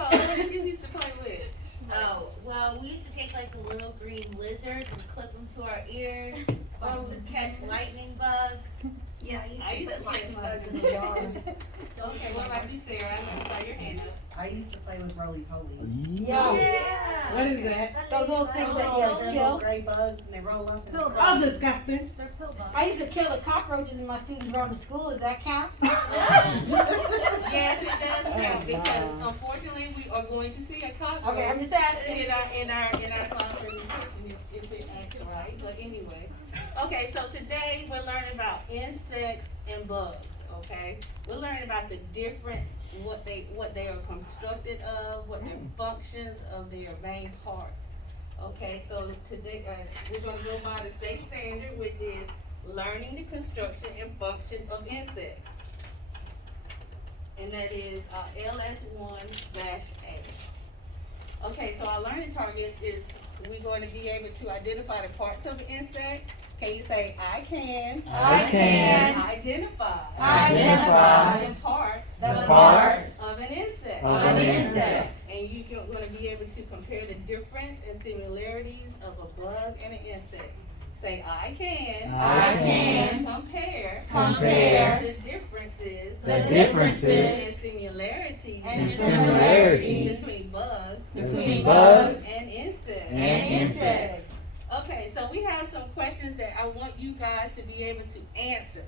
Nicole, what did you used to play with? Oh, well, we used to take like the little green lizards and clip them to our ears. Or we'd catch lightning bugs. Yeah, I used to put play lightning with bugs bugs. in the jar. Okay, what about you, Sarah? I know you saw your hand up. I used to play with roly polies. Yeah. What is that? Those little things that They're you little kill. gray bugs and they roll up and Pill stuff. Oh, disgusting. They're pill bugs. I used to kill the cockroaches in my students around the school. Does that count? Yes, it does count because unfortunately we are going to see a cockroach. Okay, I'm just asking. In our slide presentation if it acts right. But anyway. Okay, so today we're learning about insects and bugs. Okay? We're learning about the difference, what they are constructed of, what their functions of their main parts. Okay, so today we're gonna go by the state standard, which is learning the construction and function of insects. And that is LS1-A. Okay, so our learning targets is we're going to be able to identify the parts of an insect. Can you say, I can identify the parts of an insect. And you're going to be able to compare the difference and similarities of a bug and an insect. Say, I can compare the differences and similarities between bugs and insects. Okay, so we have some questions that I want you guys to be able to answer,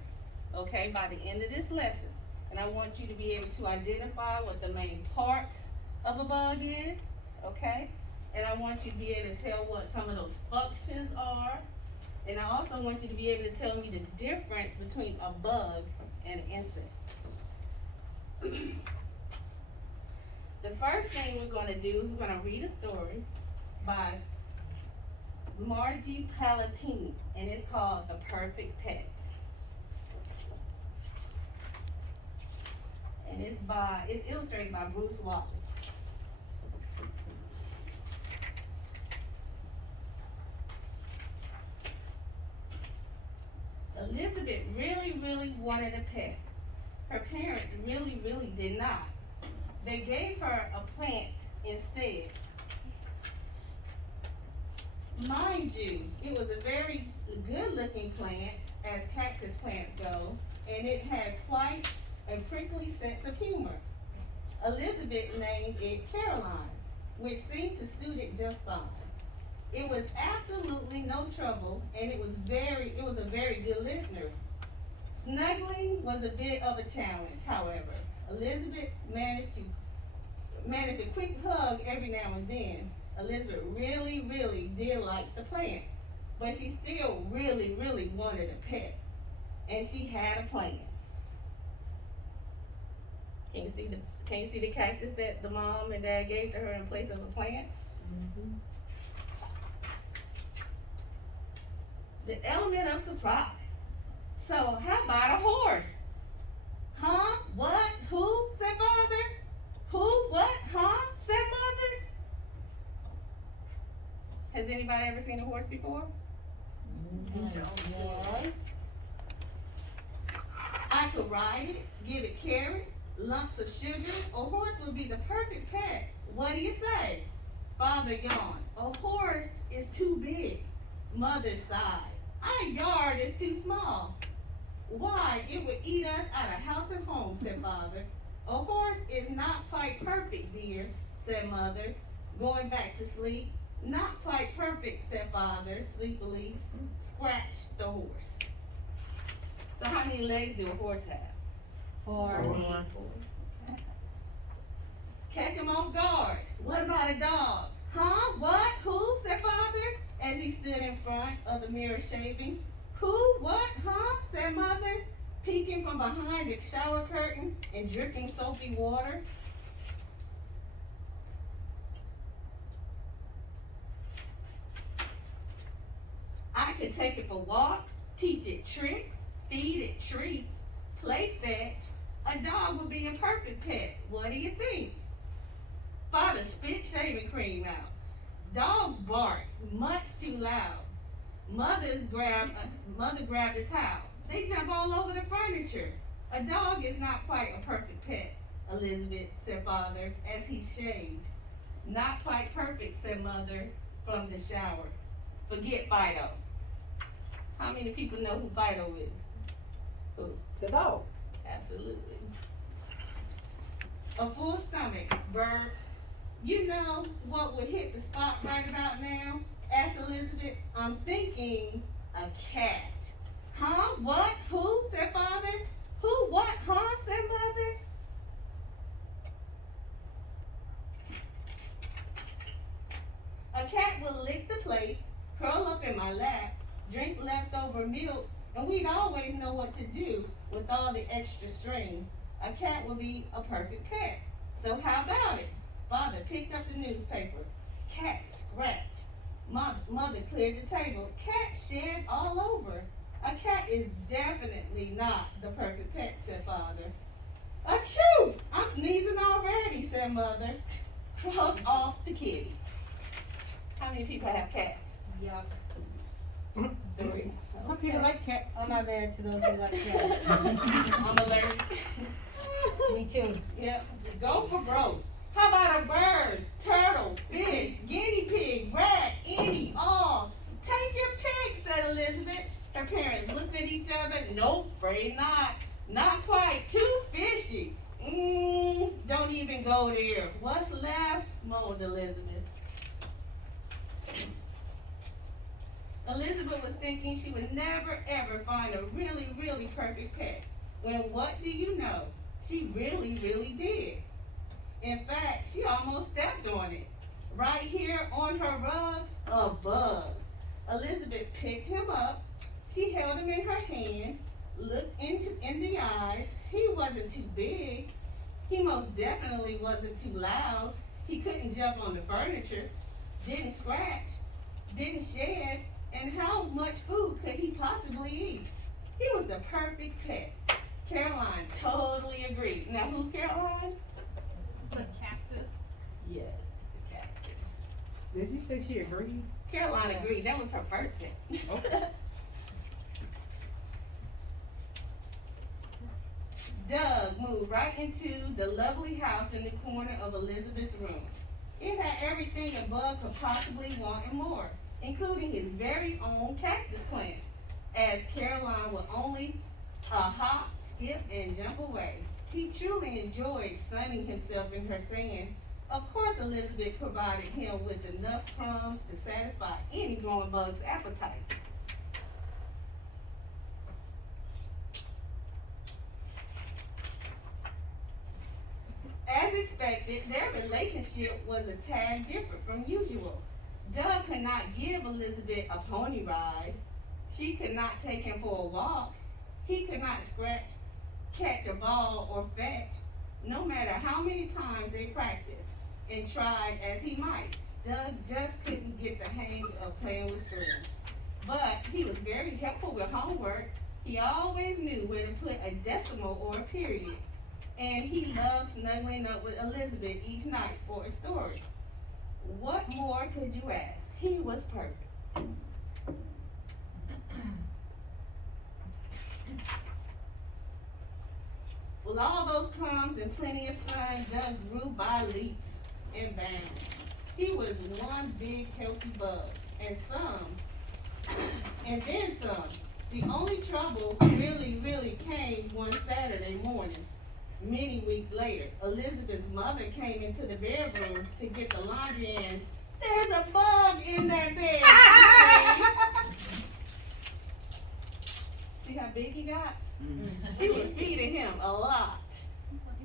okay, by the end of this lesson. And I want you to be able to identify what the main parts of a bug is, okay? And I want you to be able to tell what some of those functions are. And I also want you to be able to tell me the difference between a bug and an insect. The first thing we're going to do is we're going to read a story by Margie Palatine, and it's called The Perfect Pet. And it's illustrated by Bruce Wallace. Elizabeth really wanted a pet. Her parents really did not. They gave her a plant instead. Mind you, it was a very good-looking plant, as cactus plants go, and it had quite a prickly sense of humor. Elizabeth named it Caroline, which seemed to suit it just fine. It was absolutely no trouble, and it was a very good listener. Snuggling was a bit of a challenge, however. Elizabeth managed a quick hug every now and then. Elizabeth really did like the plant, but she still really wanted a pet, and she had a plan. Can you see the cactus that the mom and dad gave to her in place of a plant? Mm-hmm. The element of surprise. So how about a horse? Huh? What? Who? Said father. Who? What? Huh? Said mother. Has anybody ever seen a horse before? Yes. I could ride it, give it carrots, lumps of sugar. A horse would be the perfect pet. What do you say? Father yawned. A horse is too big. Mother sighed. Our yard is too small. Why, it would eat us out of house and home, said father. A horse is not quite perfect, dear, said mother, going back to sleep. Not quite perfect, said father, sleepily scratched the horse. So how many legs do a horse have? Four. Catch him off guard. What about a dog? Huh? What? Who? Said father, as he stood in front of the mirror shaving. Who? What? Huh? Said mother, peeking from behind the shower curtain and dripping soapy water. I could take it for walks, teach it tricks, feed it treats, play fetch. A dog would be a perfect pet. What do you think? Father spit shaving cream out. Dogs bark much too loud. Mother grabbed a towel. They jump all over the furniture. A dog is not quite a perfect pet. Elizabeth, said father, as he shaved. Not quite perfect, said mother, from the shower. Forget Fido. How many people know who Fido is? Who? The dog. Absolutely. A full stomach, burp. You know what would hit the spot right about now? Asked Elizabeth. I'm thinking a cat. Huh? What? Who? Said father. Who? What? Huh? Said mother. A cat will lick the plates, curl up in my lap, drink leftover milk, and we'd always know what to do with all the extra string. A cat would be a perfect pet. So how about it? Father picked up the newspaper. Cat scratch. Mother cleared the table. Cat shed all over. A cat is definitely not the perfect pet, said father. Achoo! I'm sneezing already, said mother. Cross off the kitty. How many people have cats? Yuck. 3. Some people like cats. I'm not married to those who like cats. I'm allergic. Me too. Yep. Go for broke. How about a bird, turtle, fish, guinea pig, rat, any, all? Take your pick, said Elizabeth. Her parents looked at each other. Nope, afraid not. Not quite. Too fishy. Don't even go there. What's left? Moaned Elizabeth. Elizabeth was thinking she would never ever find a really, really perfect pet. When what do you know? She really, really did. In fact, she almost stepped on it. Right here on her rug, a bug. Elizabeth picked him up. She held him in her hand, looked in the eyes. He wasn't too big. He most definitely wasn't too loud. He couldn't jump on the furniture, didn't scratch, didn't shed, and how much food could he possibly eat? He was the perfect pet. Caroline totally agreed. Now, who's Caroline? The cactus. Yes, the cactus. Did you say she agreed? Caroline agreed. That was her first pet. Okay. Doug moved right into the lovely house in the corner of Elizabeth's room. It had everything a bug could possibly want and more, including his very own cactus plant, as Caroline would only hop, skip, and jump away. He truly enjoyed sunning himself in her sand. Of course, Elizabeth provided him with enough crumbs to satisfy any growing bug's appetite. As expected, their relationship was a tad different from usual. Doug could not give Elizabeth a pony ride. She could not take him for a walk. He could not scratch, catch a ball, or fetch. No matter how many times they practiced and tried as he might, Doug just couldn't get the hang of playing with strings. But he was very helpful with homework. He always knew where to put a decimal or a period. And he loved snuggling up with Elizabeth each night for a story. What more could you ask? He was perfect. With all those crumbs and plenty of sun, Doug grew by leaps and bounds. He was one big healthy bug, and then some. The only trouble really came one Saturday morning. Many weeks later, Elizabeth's mother came into the bedroom to get the laundry in. There's a bug in that bed, she screamed. See how big he got? She was feeding him a lot.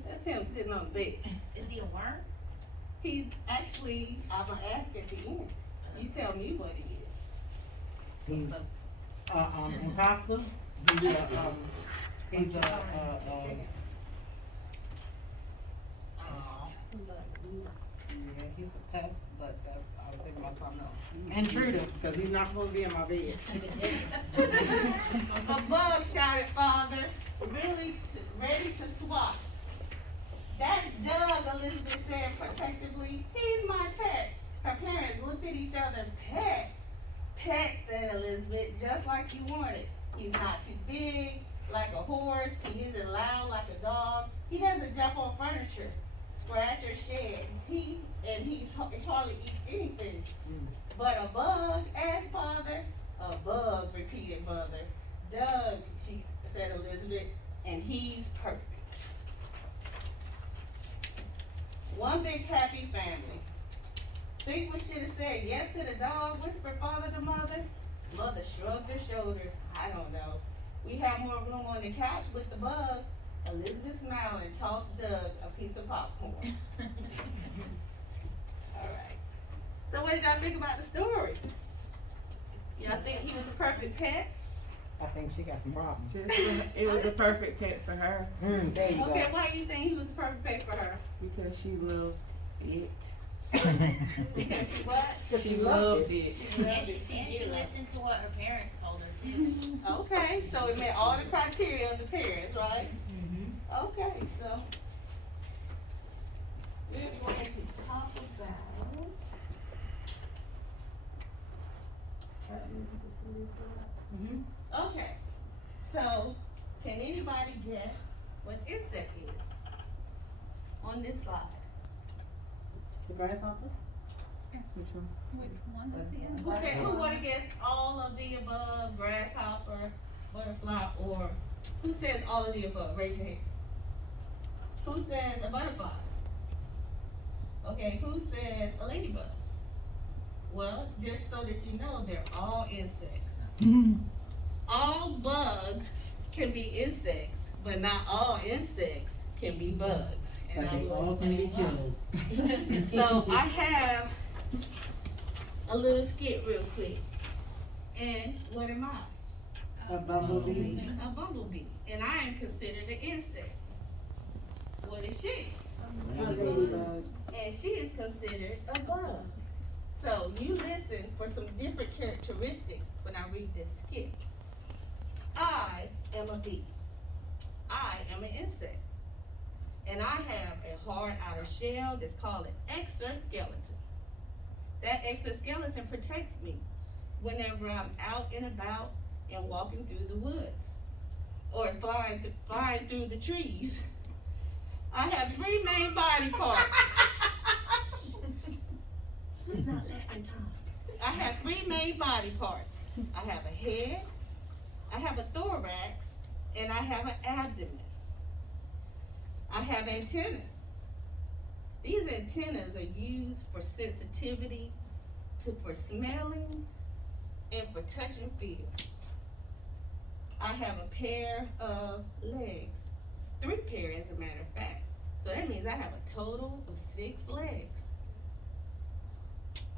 That's him sitting on the bed. Is he a worm? He's actually, I'm gonna ask at the end. You tell me what he is. He's imposter. He's yeah, he's a pest, but I was thinking about something else. Intruder, because he's not supposed to be in my bed. A bug, shouted father, ready to swat. That's Doug, Elizabeth said protectively. He's my pet. Her parents looked at each other. Pet? Pet, said Elizabeth, just like you wanted. He's not too big, like a horse. He isn't loud like a dog. He doesn't jump on furniture, scratch or shed. He hardly eats anything. But a bug, asked father, a bug, repeated mother. Doug, she said Elizabeth, and he's perfect. One big happy family. Think we should have said yes to the dog, whispered father to mother. Mother shrugged her shoulders. I don't know. We have more room on the couch with the bug. Elizabeth smiled and tossed Doug a piece of popcorn. Alright. So what did y'all think about the story? Y'all think he was a perfect pet? I think she got some problems. It was a perfect pet for her There you Okay, why do you think he was a perfect pet for her? because she loved it. Because she what? She loved it. And she listened to what her parents told her too. Okay, so it met all the criteria of the parents, right? Okay, so we're going to talk about. Okay, so can anybody guess what insect is on this slide? The grasshopper? Which one? Okay, who wanna guess all of the above, grasshopper, butterfly, or who says all of the above? Raise your hand. Who says a butterfly? Okay, who says a ladybug? Well, just so that you know, they're all insects. All bugs can be insects, but not all insects can be bugs. And But I they will all can be explain why. killed. So I have a little skit real quick. And what am I? A bumblebee. A bumblebee. And I am considered an insect. What is she? A ladybug. And she is considered a bug. So you listen for some different characteristics when I read this skit. I am a bee. I am an insect. And I have a hard outer shell that's called an exoskeleton. That exoskeleton protects me whenever I'm out and about and walking through the woods or flying through the trees. I have 3 main body parts. It's not laughing time. I have 3 main body parts. I have a head, I have a thorax, and I have an abdomen. I have antennas. These antennas are used for sensitivity, for smelling, and for touch and feel. I have a pair of legs, 3 pairs as a matter of fact. So that means I have a total of 6 legs.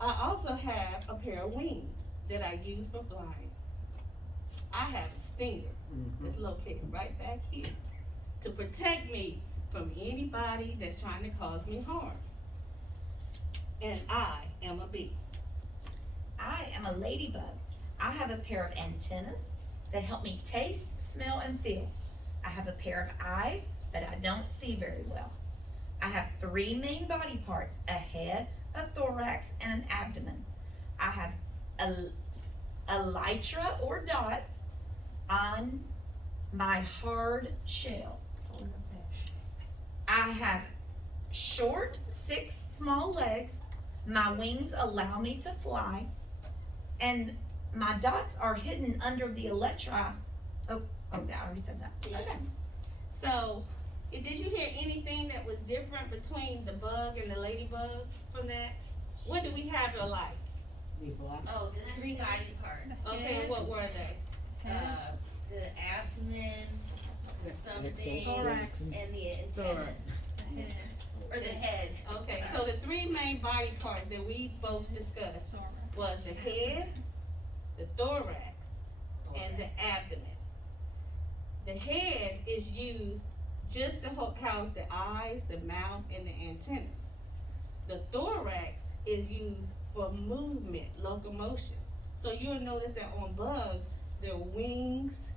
I also have a pair of wings that I use for flying. I have a stinger that's located right back here to protect me from anybody that's trying to cause me harm. And I am a bee. I am a ladybug. I have a pair of antennas that help me taste, smell, and feel. I have a pair of eyes, but I don't see very well. I have 3 main body parts, a head, a thorax, and an abdomen. I have elytra or dots on my hard shell. I have short 6 small legs. My wings allow me to fly. And my dots are hidden under the elytra. Oh, I already said that. Yeah. Okay. So, did you hear anything that was different between the bug and the ladybug from that? What do we have alike? Be black. Oh, the 3 body parts. Okay, what were they? The abdomen, something, Thorax. and the antennas. Or the head. Okay, so the 3 main body parts that we both discussed was the head, the thorax, and the abdomen. The head is used just to house the eyes, the mouth, and the antennas. The thorax is used for movement, locomotion. So you'll notice that on bugs, their wings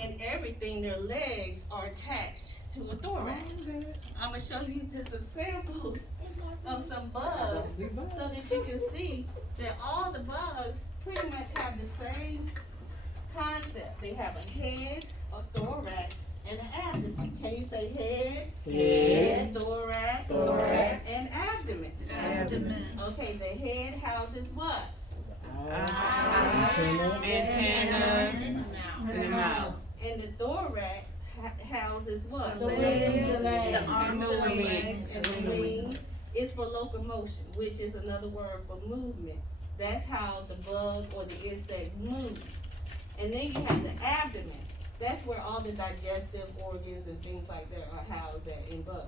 and everything, their legs are attached to a thorax. I'm gonna show you just some samples of some bugs so that you can see that all the bugs pretty much have the same concept. They have a head, a thorax, and the abdomen. Can you say head? Head. Thorax. Thorax. And abdomen. Abdomen. Okay, the head houses what? Antennas. And the mouth. And the thorax houses what? The wings, the The legs. arms and the legs. And the wings is for locomotion, which is another word for movement. That's how the bug or the insect moves. And then you have the abdomen. That's where all the digestive organs and things like that are housed at in bugs.